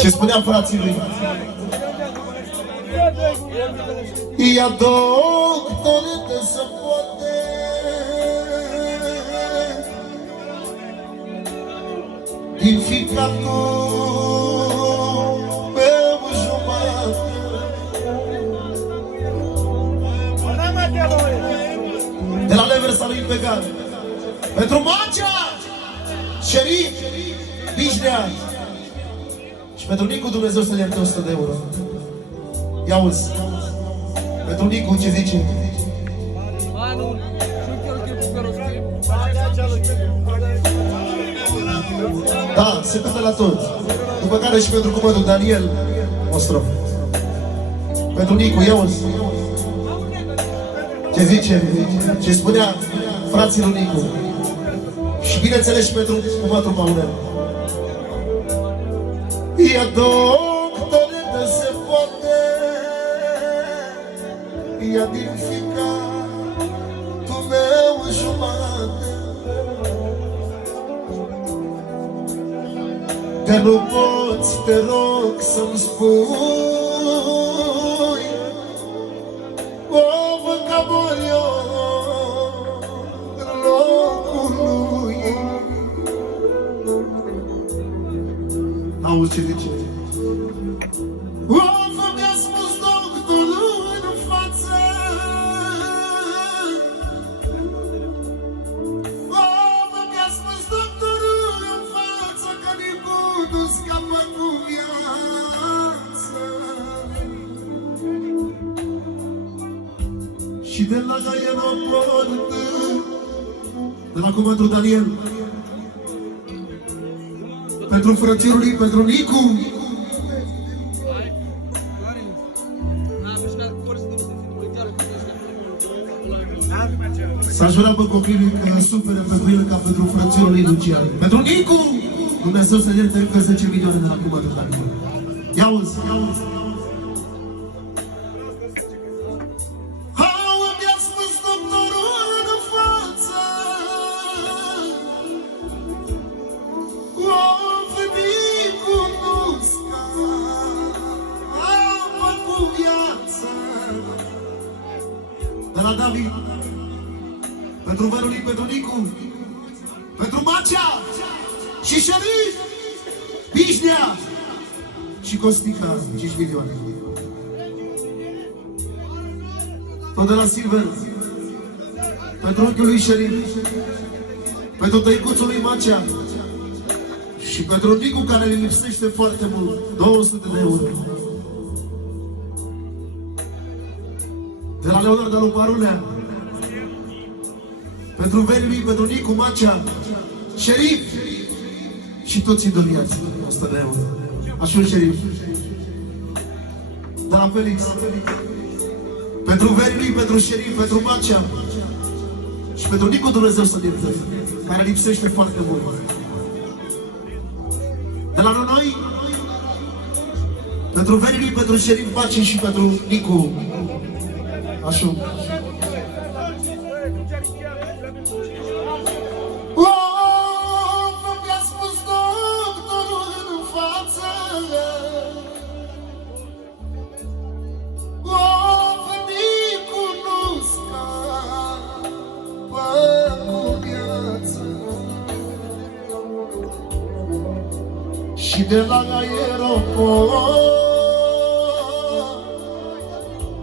Ce spunea frații lui? Ia doctore de să poate din fica tu pe o jumătate. De la Leversa lui Pegan pentru Magea, Șerif, Bișnea și pentru Nicu, Dumnezeu să-l ierte 100 de euro. Ia uzi, pentru Nicu ce zice? Da, se cântă la toți. După care și pentru cumătul Daniel Ostrov. Pentru Nicu, ia uzi. Ce zice? Ce spunea frații lui Nicu. Și bineînțeles și pentru cumătul Paunel. Ia doctore de se poate, ia din fica tu meu jumate. Te nu poți, te rog să-mi spui, o văd că mor eu în locul lui. Auzi ce zice? O, mi-a spus doctorul în față, o, mi-a spus doctorul în față că Nicu nu scapă cu viață. Și de la aeroport, de la cuvântul Daniel, pentru frățiorul lui, pentru Nicu, s-a jurat pe copilul că suferă pentru el ca pentru frățiorul lui Lucian. Pentru Nicu, Dumnezeu să ierte încă 10 milioane de la cuvântul Daniel. Ia uzi, ia uzi. De la David, pentru vărul lui, pentru Nicu, pentru Macea și Șerif, Bișnea și Costica, 5 milioane. Tot de la Silver, pentru unchiul lui Șerif, pentru tăicuțul lui Macea și pentru Nicu, care le lipsește foarte mult, 200 de euro. De la Leonard de Luparunea, pentru verii lui, pentru Nicu, Macea, Șerif și toți idoliați, 100 de euro. Așa un Șerif. De la Felix, pentru verii lui, pentru Șerif, pentru Macea și pentru Nicu, Dumnezeu să ierte, care lipsește foarte mult. De la noi, pentru verii lui, pentru Șerif, Macea și pentru Nicu. Așa. O, mi-a spus doctorul în față, o, Nicu nu scapă cu viață. Și de la aeroport,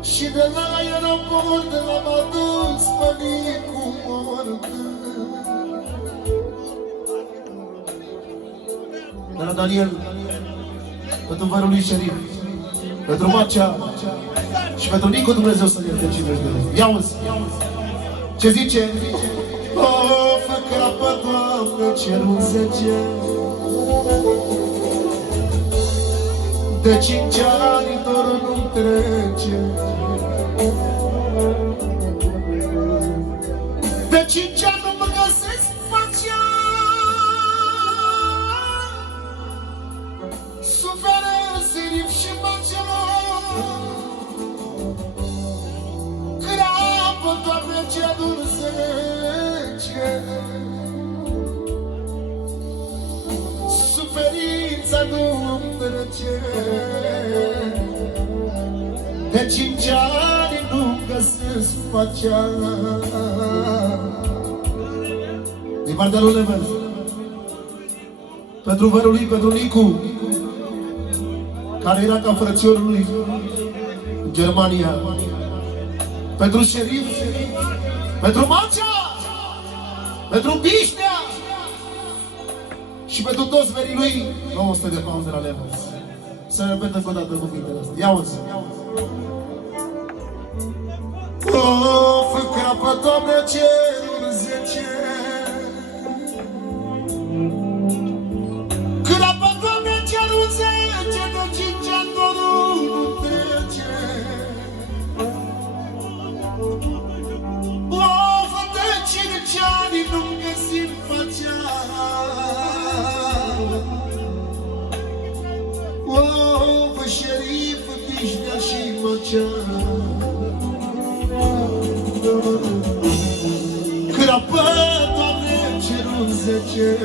și de la aeroport l-am adus pe Nicu mort. De la Daniel, pentru vărul lui Șerif, pentru Macea și pentru Nicu, Dumnezeu să-l ierte 50 de lei. Ia uzi! Ce zice? O, fă crapă, Doamne, cerul zece. De 5 ani dorul nu-mi trece. De 5 ani nu mă găsesc pacea. Suferă Șerif și Macea. Crapă, Doamne, cerul zece. Suferința nu-mi trece. De 5 ani nu găsesc pacea. Din partea lui Level, pentru vărul lui, pentru Nicu, care era ca frățiorul lui în Germania, pentru Șerif, pentru Macea, pentru Bișnea și pentru toți verii lui. 900 de pound de la Level. Să repet încă o dată cuvintele astea. Ia-o-ți! Of, crapă, Doamne, cerul 10. Crapă, Doamne, cerul 10, de 5 ani dorul nu trece. Of, de 5 ani nu-mi găsim pacea. Of, Șerif, Bișnea și Macea. Crapă, Doamne, cerul 10,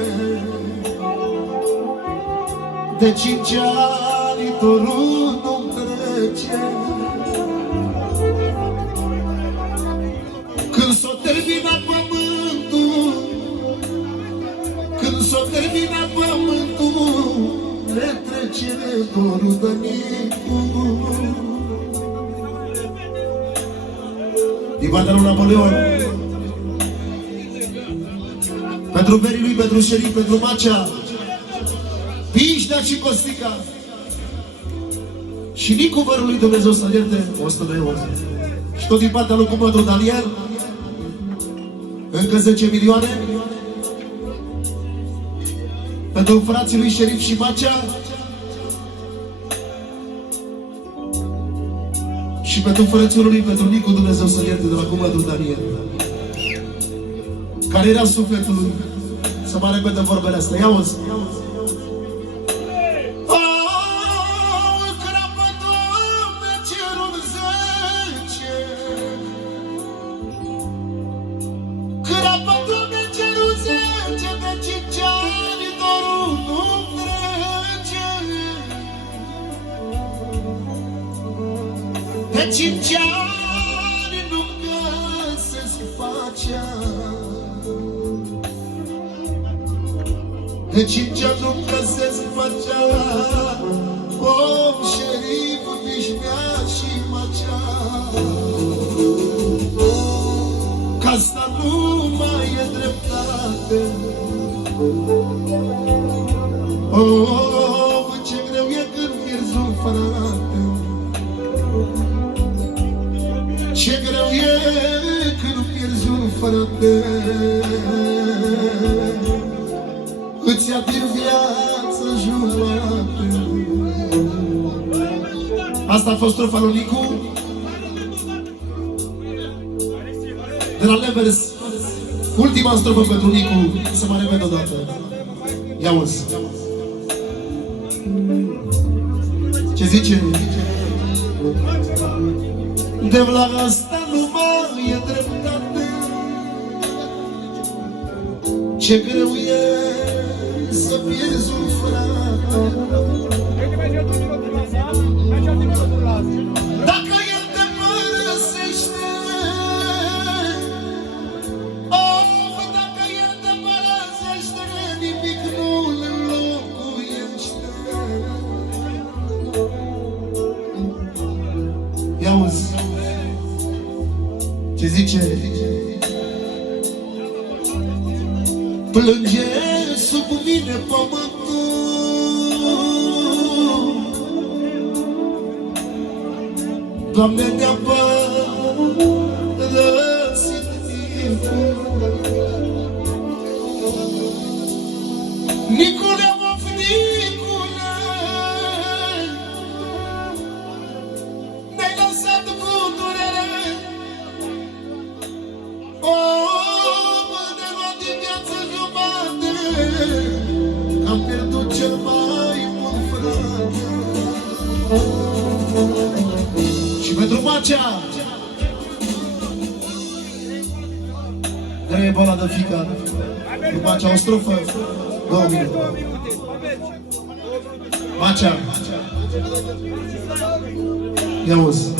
de 5 ani dorul nu-mi trece. Când s-o terminat pământul, când s-o terminat pământul, ne trece dorul de Nicu. Din partea lui Napoleon, pentru verii lui, pentru Șerif, pentru Macea, Bișnea și Costica și Nicu, vărul lui, Dumnezeu să-l ierte, 100 de euro. Și tot din partea lui Comandru Daniel, încă 10 milioane. Pentru frații lui Șerif și Macea și pentru frățiorul lui, pentru Nicu, Dumnezeu să-l ierte, de la Comandru Daniel, care era sufletul lui. Să mă repede vorbele astea. Ia-o-ți! De 5 ani nu-mi găsesc pacea. De 5 ani nu-mi găsesc pacea. Of, Șerif, Bișnea și Macea. Că asta nu mai e dreptate. Of, ce greu e când pierzi un frate. Ce greu e când pierzi un frate. Îți ia din viață jumătate. Asta a fost strofa lui Nicu de la Levers. Ultima strofă pentru Nicu. Să mă repet odată. Ia-o-ți! Ce zice? De la asta nu mai e dreptate. Ce greu e să pierzi un frate. Dacă el te părăsește, oh, dacă el te părăsește, nimic nu-l înlocuiește. Ia-uzi! Ce zice? Plânge sub mine pământul, Doamne, ne-a părăsit timpul. Nicule, of, Nicule, ne-ai lăsat cu durere. Am pierdut cel mai bun frate. Și pentru Macea, care e baladă fica. Pentru Macea o strofă, 2 minute. Macea, ia-uzi.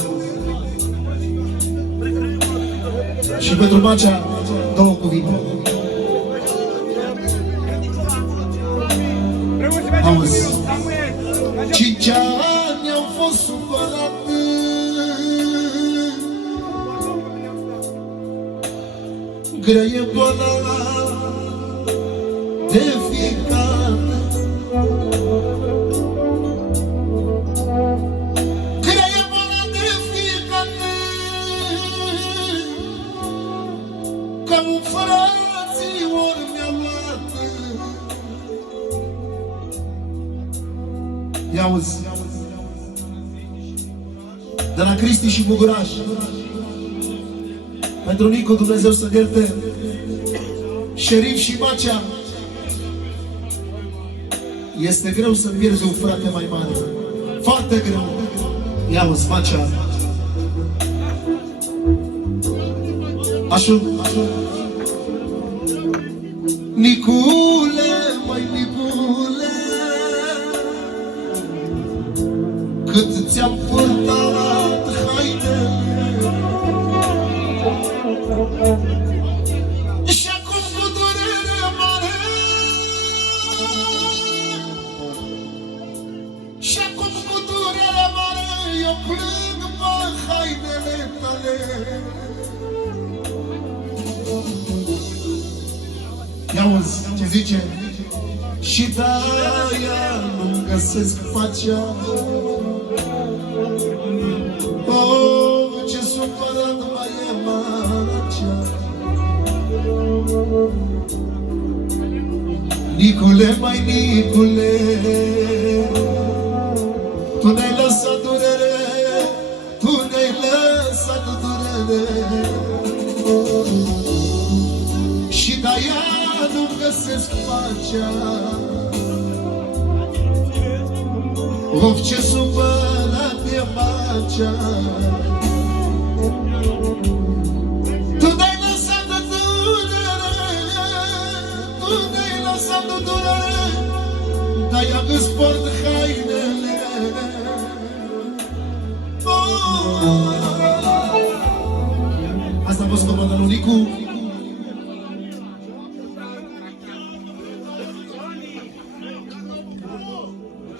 Și pentru Macea, două cuvinte. Auzi, 5 ani am fost supărat, grea e boala de fiecare, grea e boala de fiecare, ca un frațior mi-a luat. Ia-uzi, de la Cristi și Buguraș, pentru Nicu, Dumnezeu să-l ierte, Șerif și Macea. Este greu să pierzi un frate mai mare, foarte greu. Ia-uzi, Macea. Așa. Nicule, mai Nicule, cât ți-am purtat haine, și acum cu durere mare, și acum cu durere mare, eu plâng pe hainele tale. Ia-uzi ce zice? Și de-aia nu găsesc pacea. Oh, ce supărat mai e Macea. Nicule, mai Nicule, tu ne-ai lăsat durere, tu ne-ai lăsat durere, și de-aia nu găsesc pacea. Of, ce supărat e Macea. Tu ne-ai lăsat de durere, tu ne-ai lăsat de durere, de-aia îți port hainele. Asta a fost comanda lui Nicu.